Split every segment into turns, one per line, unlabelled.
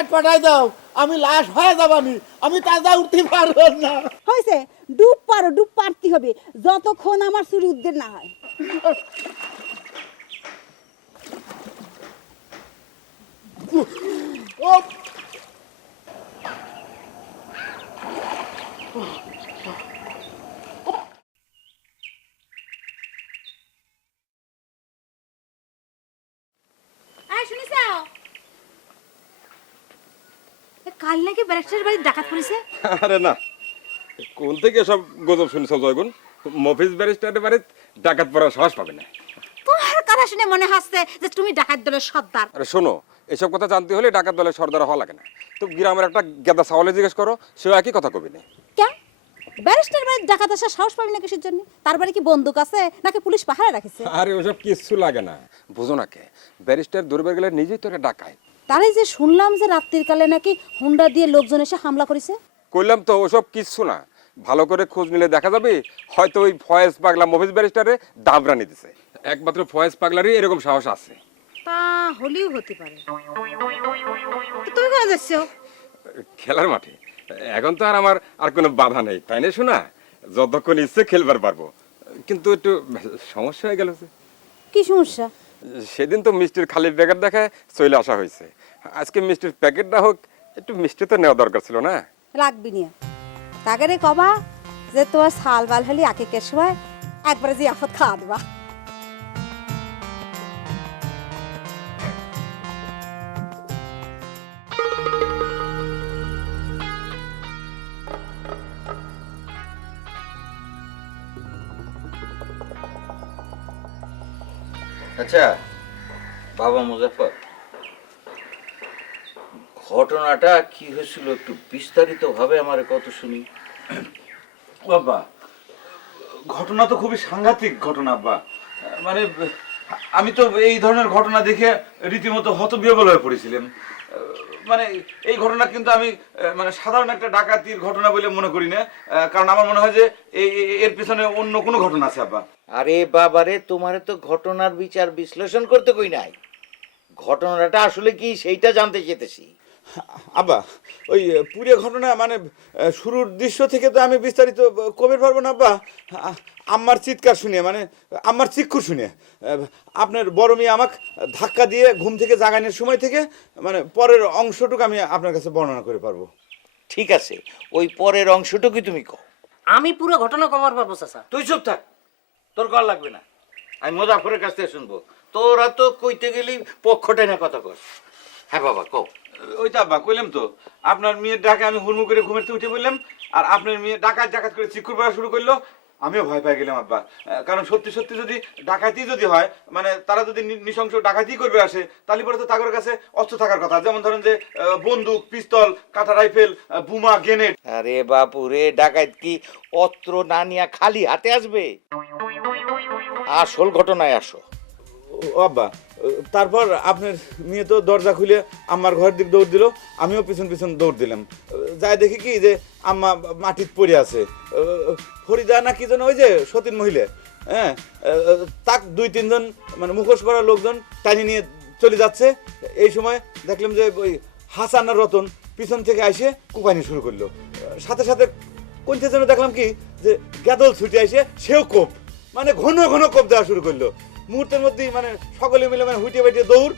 খাট পাঠাই দাও আমি লাশ হয়ে যাবানি আমি তাজা উঠতে পারব না।
হয়েছে ডুব পারো ডুব পারতে হবে যতক্ষণ আমার চুরি উদ্দের না হয়।
ও
শুনিস কাল নাকি ব্যারিস্টার বাড়ি ডাকাত পড়েছে?
আরে না কোন থেকে সব গজব শুনছ জয়গুন মফিজ ব্যারিস্টারের বাড়িতে ডাকাত পড়ার সাহস পাবে না।
তোমার কথা শুনে মনে হচ্ছে যে তুমি ডাকাত দলের সর্দার?
আরে শোনো এসব কথা জানতে হলে ডাকাত দলের সর্দার হওয়া লাগে না। তো গ্রামের একটা গেদা সাওয়ালে জিজ্ঞেস করো সেও একই কথা কবি না
কেন ব্যারিস্টার বাড়ি ডাকাত আসার সাহস পাবি না কিসের জন্য? তার বাড়ি কি বন্দুক আছে নাকি পুলিশ পাহাড়ে রাখেছে?
আরে ওসব কিচ্ছু লাগে না। বুঝো না কে ব্যারিস্টার দূরবে গেলে নিজেই তোরে ডাকায়
তারে যে শুনলাম যে রাত্রির কালে নাকি হুন্ডা দিয়ে লোকজন এসে হামলা করেছে?
কইলাম তো ওসব কিচ্ছু না। ভালো করে খোঁজ নিলে দেখা যাবে হয়তো ওই ফয়েজ পাগলা মফিজ ব্যারিস্টারে দাবরানি দিছে। একমাত্র ফয়েজ পাগলারই এরকম সাহস আছে।
তা হলেও হতে পারে। তো তুমি কোথায় যাচ্ছ?
খেলার মাঠে। এখন তো আর আমার আর কোনো বাধা নেই তাই না শোনা যতক্ষণ ইচ্ছে খেলবার পারব। কিন্তু একটু সমস্যা হয়ে গেল যে।
কি সমস্যা?
সেদিন তো মিষ্টির খালি প্যাকেট দেখায় চলে আসা হয়েছে। আজকে মিষ্টির প্যাকেটটা হোক একটু মিষ্টি তো নেওয়া দরকার ছিল না?
রাখবি নিয়ে। তাকে রে কবা যে তোমার সাল বাল হলি আকে কে সময় একবারে যে আফত খাওয়া দেবা।
আচ্ছা বাবা মুজাফর ঘটনাটা কি হয়েছিল একটু বিস্তারিত ভাবে আমার কত শুনি।
বাবা ঘটনা তো খুবই সাংঘাতিক ঘটনা আব্বা। মানে আমি তো এই ধরনের ঘটনা দেখে রীতিমতো হতবিহবল হয়ে পড়েছিলাম। মানে এই ঘটনা কিন্তু আমি মানে সাধারণ একটা ডাকাতির ঘটনা বলে মনে করি না কারণ আমার মনে হয় যে এর পিছনে অন্য কোনো ঘটনা আছে আব্বা।
আরে বাবারে তোমারে তো ঘটনার বিচার বিশ্লেষণ করতে কই নাই। ঘটনাটা আসলে কি সেইটা জানতে চেতেছি
আব্বা ওই পুরো ঘটনা মানে শুরুর দৃশ্য থেকে তো আমি বিস্তারিত কবে পারব না আব্বা। আম্মার চিৎকার শুনে মানে আম্মার চিক্ষু শুনে আপনার বড় মেয়ে আমাকে ধাক্কা দিয়ে ঘুম থেকে জাগানোর সময় থেকে মানে পরের অংশটুকু আমি আপনার কাছে বর্ণনা করে পারব।
ঠিক আছে ওই পরের অংশটুকুই তুমি কও।
আমি পুরো ঘটনা কভার পারব চাচা।
তুই চুপ থাক তোর কল লাগবে না। আমি মজা মোজাফরের কাছ থেকে শুনব। তোরা তো কইতে গেলি পক্ষটাই না কথা কর হ্যাঁ বাবা কও।
ওই তো আব্বা কইলাম তো আপনার মেয়ের ডাকে আমি হুড়মুড় করে ঘুমের থেকে উঠে বললাম আর আপনার মেয়ে ডাকাত ডাকাত করে চিকুর পড়া শুরু করল আমিও ভয় পেয়ে গেলাম আব্বা। কারণ সত্যি সত্যি যদি ডাকাতি যদি হয় মানে তারা যদি নৃশংস ডাকাতি করবে আসে তাহলে পরে তো তাদের কাছে অস্ত্র থাকার কথা। যেমন ধরেন যে বন্দুক পিস্তল কাঁটা রাইফেল বুমা গ্রেনেড।
আরে বাপু রে ডাকাত কি অস্ত্র না নিয়া খালি হাতে আসবে? আসল ঘটনায় আসো।
আব্বা, তারপর আপনার মেয়ে তো দরজা খুলে আম্মার ঘরের দিক দৌড় দিল, আমিও পিছন পিছন দৌড় দিলাম। যাই দেখি কি যে আম্মা মাটিত পড়ে আছে। ফরিদা না কি যেন ওই যে সতীন মহিলা হ্যাঁ? তাক দুই তিনজন মানে মুখোশ করা লোকজন টানি নিয়ে চলে যাচ্ছে। এই সময় দেখলাম যে ওই হাসান রতন পিছন থেকে এসে কুপানি শুরু করল। সাথে সাথে কোনটা যেন দেখলাম কি যে গ্যাদল ছুটে এসে সেও কোপ মানে ঘন ঘন কোপ দেওয়া শুরু করল। মুহূর্তের মধ্যেই মানে সকলে মিলে মানে হুইটে বাইটে দৌড়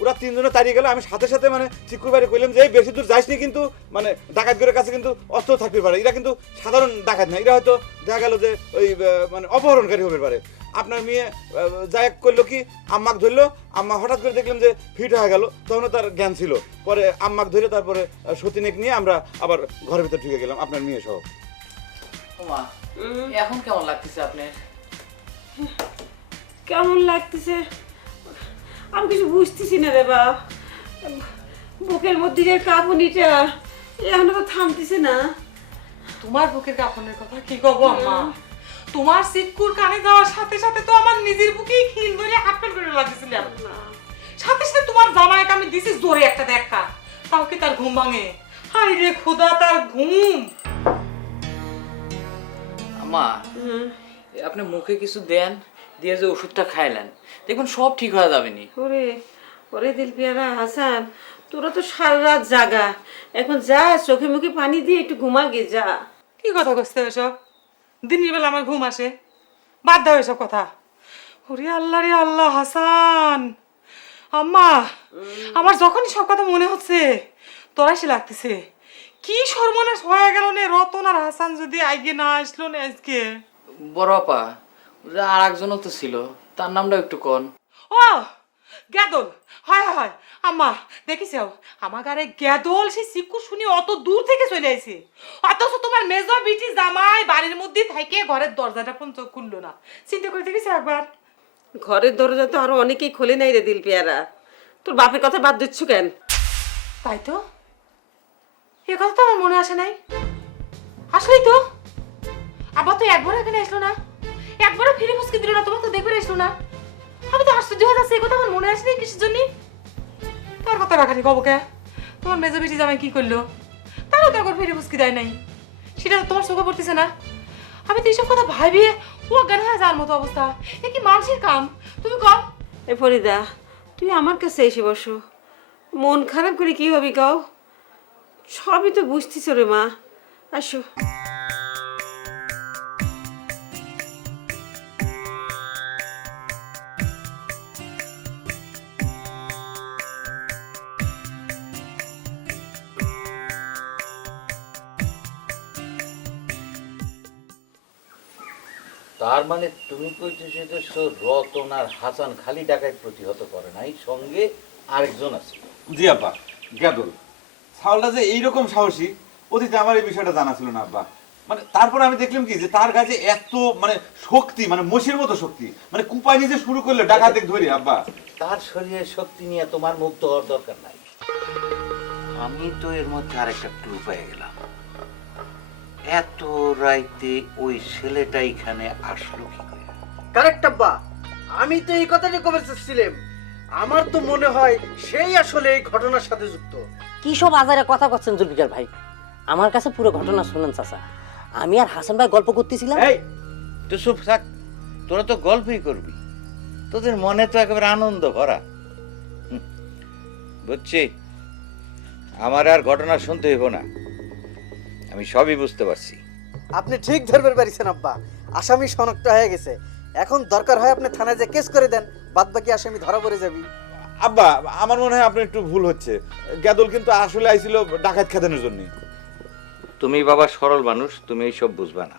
ওরা তিনজনে তাড়িয়ে গেল। আমি সাথে সাথে মানে চিকুর বাড়ি কইলাম যে এই বেশি দূর যাইসনি কিন্তু মানে ডাকাতগুলোর কাছে কিন্তু অস্ত্র থাকতে পারে। এরা কিন্তু সাধারণ ডাকাত না। এরা হয়তো দেখা গেল যে ওই মানে অপহরণকারী হতে পারে। আপনার মেয়ে যাই করল কি আম্মাক ধরলো। আম্মা হঠাৎ করে দেখলাম যে ফিট হয়ে গেল। তখনও তার জ্ঞান ছিল। পরে আম্মাক ধরে তারপরে সতীনেক নিয়ে আমরা আবার ঘরের ভিতর ঢুকে গেলাম আপনার মেয়ে সহ।
মা এখন কেমন লাগতেছে আপনার?
কেমন লাগতেছে? আমি কিছু বুঝতেছি না রে বাপ। বুকের মধ্যে যে কাঁপুনিটা এখনও তো থামতেছে না।
তোমার বুকের কাপড়ের কথা কি কব আম্মা? তোমার সিটকুর কানে যাওয়ার সাথে সাথে তো আমার নিজের বুকেই খিল ধরে হাটপেল করে লাগতেছিলাম সাথে সাথে তোমার জামাইকে আমি দিছি জোরে একটা দেখা তাও কি তার ঘুম ভাঙে? হাই রে খোদা তার ঘুম!
আম্মা আপনি মুখে কিছু দেন? দিয়ে যে ওষুধটা খাইলেন দেখুন সব ঠিক হয়ে যাবে নি
ওরে ওরে দিল পেয়ারা হাসান তোরা তো সারা রাত জাগা। এখন যা চোখে মুখে পানি দিয়ে একটু ঘুমা গে যা।
কি কথা কইতে এসব? দিনের বেলা আমার ঘুম আসে। বাদ দাও এসব কথা। ওরে আল্লাহ রে আল্লাহ হাসান। আম্মা আমার যখনই সব কথা মনে হচ্ছে তোরা সে লাগতেছে। কি সর্বনাশ হয়ে গেল নে রতন আর হাসান যদি আগে না আসলো না আজকে।
বড় আপা আর একজনও তো ছিল তার নামটা একটু কন?
ও গ্যাদল। হয় হয় হয়। আম্মা দেখিস আমার গারে গ্যাদল সেই সিকু শুনি অত দূর থেকে চলে আইছে। অথচ তোমার মেজো বিটি জামাই বাড়ির মধ্যে থেকে ঘরের দরজাটা পর্যন্ত খুললো না। চিন্তা করে দেখিস একবার?
ঘরের দরজা তো আরও অনেকেই খোলে নাই রে দিল পেয়ারা। তোর বাপের কথা বাদ দিচ্ছ কেন?
তাই তো? এ কথা তো আমার মনে আসে নাই। আসলেই তো। আবার তো একবার এখানে আসলো না। ফিরে দিল না তোমার তো দেখবে আসলো না। আমি তো আশ্চর্য হয়ে যাচ্ছে কথা আমার মনে আসেনি কিসের জন্য? তার কথা রাখানি কব কে? তোমার মেজো বেটি জামাই কি করল? তারও তো একবার ফিরে মুসকি দেয় নাই। সেটা তো তোমার চোখে পড়তেছে না। আমি তো এইসব কথা ভাবিয়ে ও অজ্ঞান হয়ে যাওয়ার মতো অবস্থা। এ কি মানুষের কাম? তুমি কম
এ ফরিদা, তুই আমার কাছে এসে বসো। মন খারাপ করে কি হবি কাও? সবই তো বুঝতেছ রে মা। আসো।
তার মানে তুমি কইতেছো যে রতন আর হাসান খালি টাকায় প্রতিহত করে নাই সঙ্গে আরেকজন আছে।
জি আব্বা গ্যাদল ছাওলটা যে এইরকম সাহসী অতীতে আমার এই বিষয়টা জানা ছিল না আব্বা। মানে তারপর আমি দেখলাম কি যে তার কাছে এত মানে শক্তি মানে মসির মতো শক্তি মানে কুপাই নিজে শুরু করলে ডাকাতে ধরি আব্বা।
তার শরীরের শক্তি নিয়ে তোমার মুক্ত হওয়ার দরকার নাই। আমি তো এর মধ্যে আরেকটা ক্লু পেয়ে গেলাম। এত রাইতে ওই ছেলেটা এখানে আসলো কি করে?
কারেক্ট আব্বা আমি তো এই কথাটা কবে চাচ্ছিলাম আমার তো মনে হয় সেই আসলে এই ঘটনার সাথে যুক্ত।
কি সব আজারে কথা করছেন জুলফিকার ভাই? আমার কাছে পুরো ঘটনা শুনেন চাচা। আমি আর হাসান ভাই গল্প করতেছিলাম।
এই তো চুপ থাক। তোরা তো গল্পই করবি। তোদের মনে তো একেবারে আনন্দ ভরা। হুম, বুঝছি? আমার আর ঘটনা শুনতে হইব না। আমি সবই বুঝতে পারছি।
আপনি ঠিক ধরবেন পারিছেন আব্বা। আসামি শনাক্ত হয়ে গেছে। এখন দরকার হয় আপনি থানায় যে কেস করে দেন বাদ বাকি আসামি ধরা পড়ে যাবি।
আব্বা আমার মনে হয় আপনার একটু ভুল হচ্ছে। গ্যাদল কিন্তু আসলে আইছিল ডাকাত খেদানোর জন্য।
তুমি বাবা সরল মানুষ তুমি এইসব বুঝবা না।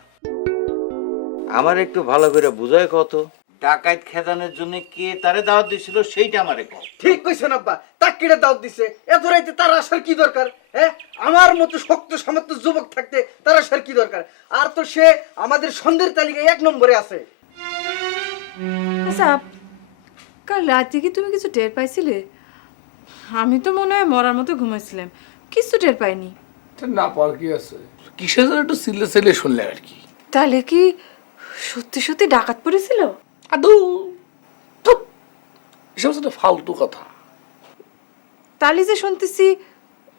আমার একটু ভালো করে বুঝায় কত ডাকাত খেদানোর জন্য কে তারে দাওয়াত দিছিল সেইটা আমারে কও।
ঠিক কইছেন আব্বা তাক কিনে দাওয়াত দিছে? এত রাইতে তার আসার কি দরকার হ্যাঁ? আমার মতো শক্ত সামর্থ্য যুবক থাকতে তার আসার কি দরকার? আর তো সে আমাদের সন্ধ্যের তালিকায় এক নম্বরে আছে।
আচ্ছা কাল রাতে কি তুমি কিছু টের পাইছিলে? আমি তো মনে হয় মরার মতো ঘুমাইছিলাম। কিছু টের পাইনি।
না পাওয়ার কি আছে? কিসের জন্য একটু সিলে সিলে শুনলে আর কি?
তাহলে কি সত্যি সত্যি ডাকাত পড়েছিল?
আদৌ এসব হচ্ছে ফালতু কথা।
তাহলে যে শুনতেছি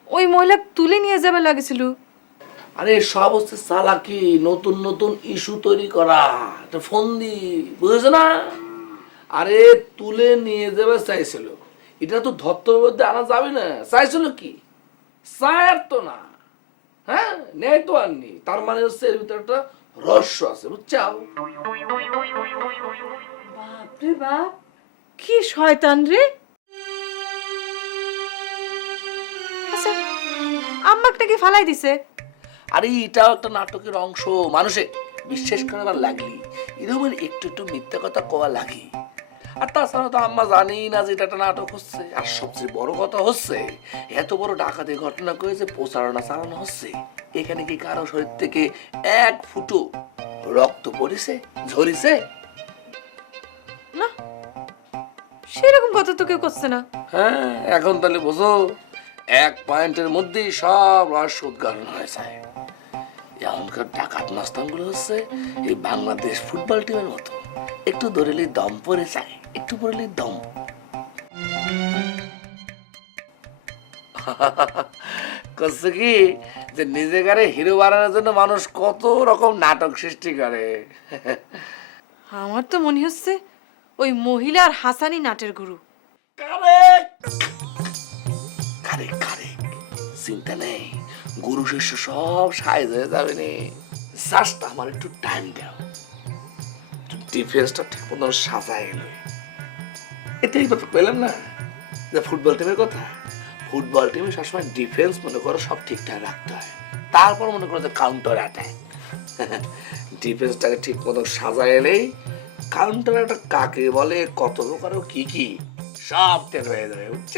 ওই মহিলা তুলে নিয়ে যাবে লাগেছিল।
আরে সব হচ্ছে চালাকি নতুন নতুন ইস্যু তৈরি করা একটা ফন্দি বুঝেছ না? আরে তুলে নিয়ে যাবে চাইছিল। এটা তো ধত্তর মধ্যে আনা যাবে না। চাইছিল কি? চায় তো না। হ্যাঁ নেই তো আর নেই। তার মানে হচ্ছে এর ভিতরে একটা রহস্য আছে বুঝছাও?
বাপরে বাপ কি শয়তান রে? আচ্ছা আম্মাকে নাকি ফালাই দিছে।
আরে এটাও একটা নাটকের অংশ। মানুষে বিশ্বাস করাবার লাগলি এরকম একটু একটু মিথ্যা কথা কওয়া লাগে আর তাছাড়া তো আম্মা জানি না যে এটা একটা নাটক হচ্ছে। আর সবচেয়ে বড় কথা হচ্ছে এত বড় ডাকাতের ঘটনা করেছে প্রচারণা চালানো হচ্ছে। এখানে কি কারও শরীর থেকে এক ফুটো রক্ত পড়েছে ঝরিছে?
না সেরকম কথা তো কেউ করছে না।
হ্যাঁ এখন তাহলে বোঝো এক পয়েন্টের মধ্যেই সব রহস্য উদ্ঘাটন হয়ে যায় এখনকার ডাকাত মাস্তানগুলো হচ্ছে এই বাংলাদেশ ফুটবল টিমের মতো। একটু ধরেলি দম পড়ে যায়। একটু পড়লি দম। করছে কি? যে নিজেকারে হিরো বানানোর জন্য মানুষ কত রকম নাটক সৃষ্টি করে।
আমার তো মনে হচ্ছে ওই মহিলার হাসানি নাটের গুরু।
কারেক্ট কারেক্ট চিন্তা নেই গুরু শিষ্য সব সাইজ হয়ে যাবে নে জাস্ট আমার একটু টাইম দাও। ডিফেন্সটা ঠিক মতন সাজায় গেল এটাই কথা পেলাম না। যে ফুটবল টিমের কথা? ফুটবল টিমে সবসময় ডিফেন্স মনে করো সব ঠিকঠাক রাখতে হয়। তারপর মনে করো যে কাউন্টার অ্যাটাক ডিফেন্সটাকে ঠিক মতো সাজা এলেই কাউন্টার অ্যাটাক কাকে বলে, কত প্রকার কি কি, সব টের হয়ে যাবে, বুঝছ?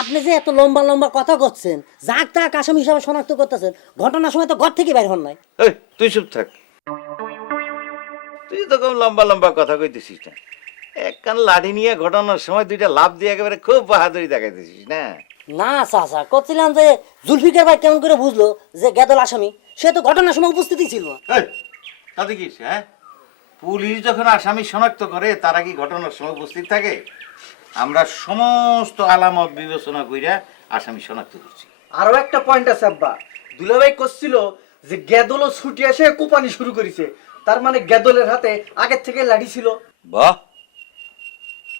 আপনি যে এত লম্বা লম্বা কথা করছেন যাক তাক আসামি হিসাবে শনাক্ত করতেছেন ঘটনার সময় তো ঘর থেকে বের হন নাই।
এই তুই চুপ থাক। তুই তো কম লম্বা লম্বা কথা কইতেছিস না। এক কান লাঠি নিয়ে ঘটনার সময় দুইটা লাভ দিয়ে একেবারে খুব বাহাদুরি দেখাইতেছিস না?
না চাচা করছিলাম যে জুলফিকার ভাই কেমন করে বুঝলো যে গেদল আসামি সে তো ঘটনার সময় উপস্থিতই ছিল।
এই, তাতে কি হ্যাঁ? পুলিশ যখন আসামি শনাক্ত করে তারা কি ঘটনার সময় উপস্থিত থাকে? আমরা সমস্ত আলামত বিবেচনা কইরা আসামি শনাক্ত করছি।
আরও একটা পয়েন্ট আছে আব্বা। দুলাভাই করছিল যে গেদলও ছুটি এসে কোপানি শুরু করেছে। তার মানে গেদলের হাতে আগের থেকে লাঠি ছিল।
বাহ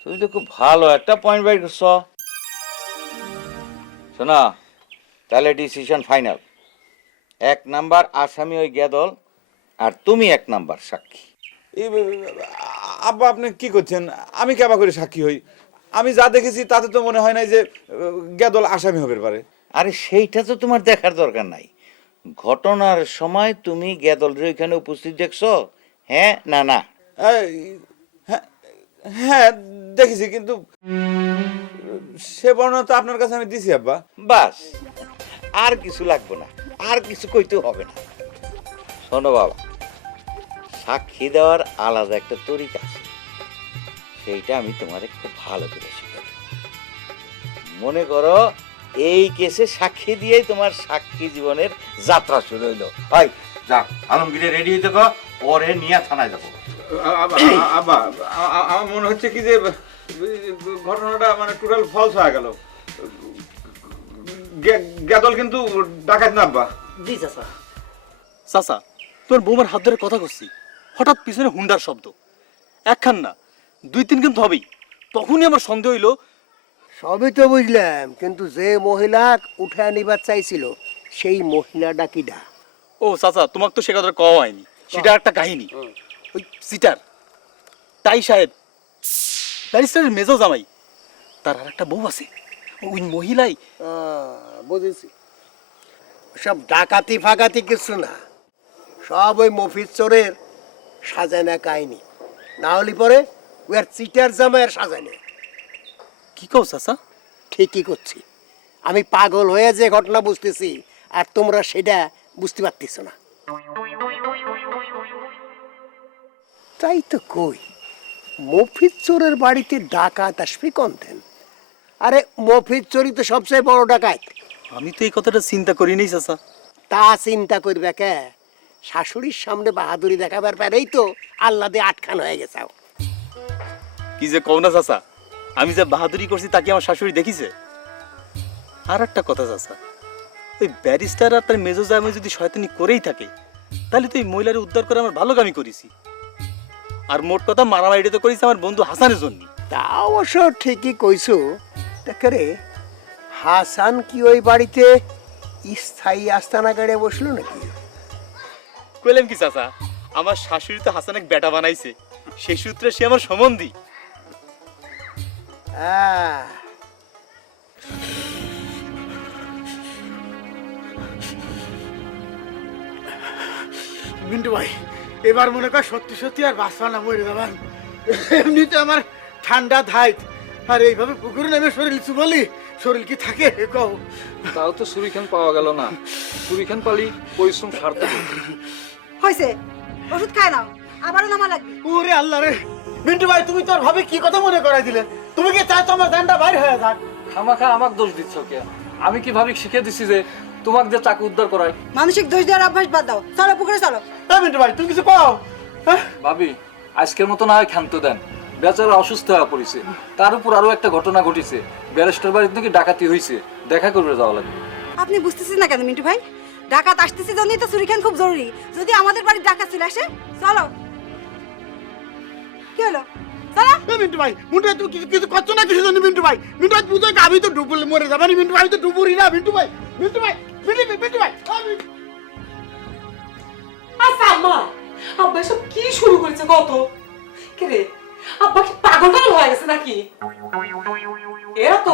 তুমি তো খুব ভালো একটা পয়েন্ট বাইর করছ। শোনা তাহলে ডিসিশন ফাইনাল এক নাম্বার আসামি ওই গেদল আর তুমি এক নাম্বার সাক্ষী।
আব্বা আপনি কি করছেন? আমি কেবা করে সাক্ষী হই? আমি যা দেখেছি তাতে তো মনে হয় না যে গেদল আসামি হবে পারে।
আরে সেইটা তো তোমার দেখার দরকার নাই। ঘটনার সময় তুমি গেদলের ওইখানে উপস্থিত দেখছ? হ্যাঁ না না?
হ্যাঁ হ্যাঁ দেখেছি কিন্তু সে বর্ণনা তো আপনার কাছে আমি দিছি আব্বা।
বাস আর কিছু লাগবে না আর কিছু কইতে হবে না। শোনো বাবা সাক্ষী দেওয়ার আলাদা একটা তরিকা আছে। সেইটা আমি তোমারে খুব ভালো করে শিখাবো মনে করো এই কেসে সাক্ষী দিয়েই তোমার সাক্ষী জীবনের যাত্রা শুরু হইল। ভাই যা আলমগীরে রেডি হইতে কো পরে নিয়ে থানায় যাব।
আব্বা আমার মনে হচ্ছে কি যে ঘটনাটা মানে টোটাল ফলস হয়ে গেল। গেদল কিন্তু ডাকাত না আব্বা।
জি চাচা।
চাচা তোর বৌমার হাত ধরে কথা করছি হঠাৎ পিছনে হুন্ডার শব্দ। একখান না দুই তিন কিন্তু হবেই। তখনই আমার সন্দেহ হইল।
সবই তো বুঝলাম কিন্তু যে মহিলা উঠে নিবার চাইছিল সেই মহিলাটা কিডা?
ও চাচা তোমাকে তো সে কথাটা কওয়া হয়নি। সেটা একটা কাহিনী। ওই সিটার তাই সাহেব ব্যারিস্টারের মেজো জামাই তার আর একটা বউ আছে। ওই মহিলাই
বুঝেছি। সব ডাকাতি ফাকাতি কিছু না। সব ওই মফিজ চোরের সাজানা কাহিনী। না হলে পরে ওই আর চিটার জামাইয়ের সাজানে
কি কও চাচা?
ঠিকই করছি। আমি পাগল হয়ে যে ঘটনা বুঝতেছি আর তোমরা সেটা বুঝতে পারতেছ না। তাই তো কই মফিজ চোরের বাড়িতে ডাকাত আসবে কন্তেন আরে মফিজ চোরই তো সবচেয়ে বড় ডাকাত।
আমি তো এই কথাটা চিন্তা করি নাই চাচা।
তা চিন্তা করবে কে? শাশুড়ির সামনে বাহাদুরি দেখাবার পরেই তো আল্লাহ দিয়ে আটখান হয়ে গেছে
কি যে কও না চাচা? আমি যে বাহাদুরি করছি তাকে আমার শাশুড়ি দেখিছে? আর একটা কথা চাচা ওই ব্যারিস্টার আর তার মেজো জামাই যদি শয়তানি করেই থাকে তাহলে তো এই মহিলার উদ্ধার করে আমার ভালো কামি করেছি। আর মোট কথা মারামারিটা তো করেছি আমার বন্ধু হাসানের জন্য।
তা অবশ্য ঠিকই কইছো। দেখে হাসান কি ওই বাড়িতে স্থায়ী আস্তানা গাড়ে বসল নাকি?
কইলাম কি চাচা আমার শাশুড়ি তো হাসান এক বেটা বানাইছে। সেই সূত্রে সে আমার সম্বন্ধী।
আহ,
মিন্টু ভাই এবার মনে কর সত্যি সত্যি আর বাঁচবা না মরে যাবেন। এমনিতে আমার ঠান্ডা ধাইত। আর এইভাবে পুকুরে নেমে শরীর চুবলি শরীর কি থাকে কও?
তাও তো সুরিখান পাওয়া গেল না। সুরিখান পালি পরিশ্রম সার্থক
হয়েছে ওষুধ খায় নাও আবারও নামা লাগবে।
ওরে আল্লাহ রে। মিন্টু ভাই তুমি তোর ভাবে কি কথা মনে করাই দিলে? তুমি কি চাই তোমার ধানটা বাইরে হয়ে যাক?
খামাখা আমাক দোষ দিচ্ছ কে? আমি কি ভাবি শিখে দিছি যে তোমাক যে চাকু উদ্ধার করাই
মানসিক দোষ দেওয়ার অভ্যাস বাদ দাও। চলো পুকুরে চলো।
এই মিন্টু ভাই তুমি কিছু পাও
ভাবি আজকের মতো না হয় ক্ষান্ত দেন। বেচারা অসুস্থ হয়ে পড়েছে। তার উপর আরও একটা ঘটনা ঘটেছে। ব্যারিস্টার বাড়িতে নাকি ডাকাতি হয়েছে দেখা করবে যাওয়া লাগবে।
আপনি বুঝতেছেন না কেন মিন্টু ভাই? ডাকাত আসতেছে জন্যই তো চুরি খান খুব জরুরি। যদি আমাদের বাড়ির ডাকাত চলে আসে চলো। কি হলো? চলো
মিন্টু ভাই মিন্টু ভাই তুমি কিছু কিছু করছ না কিছু জানি মিন্টু ভাই? মিন্টু ভাই বুঝো আমি তো ডুবলে মরে যাবানি মিন্টু ভাই আমি তো ডুবুরি না মিন্টু ভাই। মিন্টু ভাই মিন্টু মিন্টু ভাই।
আচ্ছা আম্মা আব্বা সব কি শুরু করেছে কত কে রে আব্বা কি পাগল টাগল হয়ে গেছে নাকি? এরা তো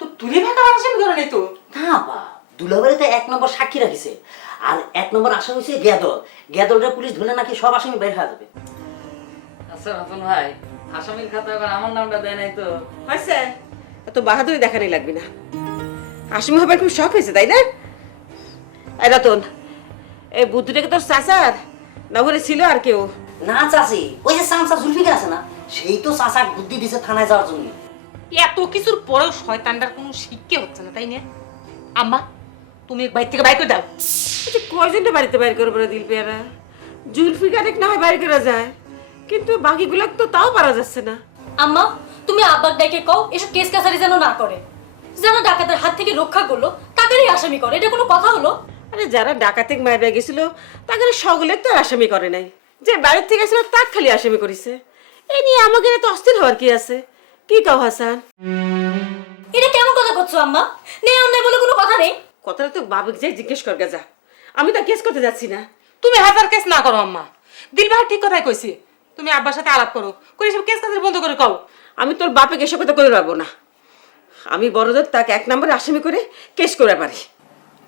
তো তুলে ভাগা আসামি করে নেই তো।
না বা দুলাবারে তো এক নম্বর সাক্ষী রাখিছে। আর এক নম্বর আসামি হয়েছে গেদল। গেদলটা পুলিশ ধরে নাকি সব আসামি বের হয়ে যাবে।
আচ্ছা রতন ভাই। আসামির খাতা এবার আমার নামটা দেয় নাই তো।
হয়েছে? এত বাহাদুরি দেখানি লাগবে না। আসামি হবার খুব শখ হয়েছে তাই না? এই রতন এই বুদ্ধিটাকে তোর চাচার না বলে ছিল আর কেউ?
না চাচি ওই যে সামসা জুলফিকার আছে না সেই তো চাচাক বুদ্ধি দিছে থানায় যাওয়ার জন্য।
এত কিছুর পরেও শয়তানটার কোনো শিক্ষে হচ্ছে না তাই না? আম্মা তুমি বাইর থেকে বাইর করে দাও।
কয়জনটা বাড়িতে বাইর করে বলে দিল পেয়ারা? জুলফিকারেক না হয় বাইর করা যায়? কিন্তু বাকিগুলো তো তাও পারা যাচ্ছে না।
আম্মা তুমি আব্বাক ডেকে কও এসব কেস কাছারি যেন না করে। যেন ডাকাতের হাত থেকে রক্ষা করল তাদেরই আসামি করে। এটা কোনো কথা হলো?
আরে যারা ডাকাতে মায়ের গেছিল তাদের সকলে তো আসামি করে নাই। যে বাড়ির থেকে ছিল তাক খালি আসামি করেছে। এ নিয়ে আমাকে তো অস্থির হওয়ার কি আছে? কি কাও হাসান?
এটা কেমন কথা করছ আম্মা? নেই অন্যায় বলে কোনো কথা নেই?
কথাটা তো বাবুকে যাই জিজ্ঞেস করবে যা। আমি তো কেস করতে যাচ্ছি না।
তুমি হাজার কেস না করো আম্মা। দিল ভাই ঠিক কথাই কইছি। তুমি আব্বার সাথে আলাপ করো। করে সব কেস কাজের বন্ধ করে কও?
আমি তোর বাপেকে এসব কথা করে রাখব না। আমি বড়দের তাকে এক নম্বরে আসামি করে কেস করে পারি।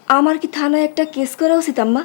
আমার কি থানায় একটা কেস করা উচিত, আম্মা?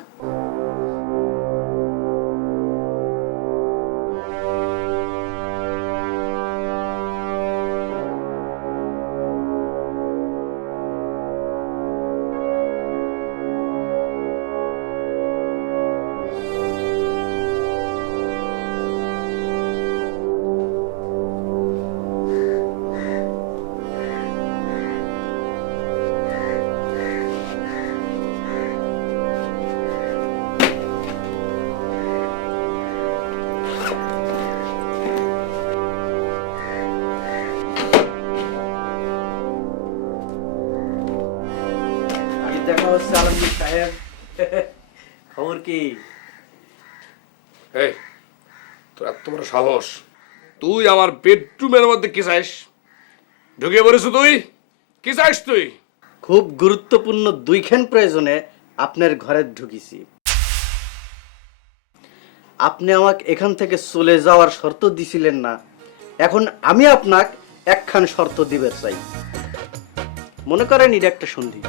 খবর কি?
এই তোর এত বড় সাহস। তুই আমার বেডরুমের মধ্যে কি চাইস? ঢুকে পড়েছ তুই। কি চাইস তুই?
খুব গুরুত্বপূর্ণ দুইখান প্রয়োজনে আপনার ঘরে ঢুকিছি। আপনি আমাকে এখান থেকে চলে যাওয়ার শর্ত দিছিলেন না। এখন আমি আপনাকে একখান শর্ত দিবে চাই। মনে করেন এটা একটা সন্ধি।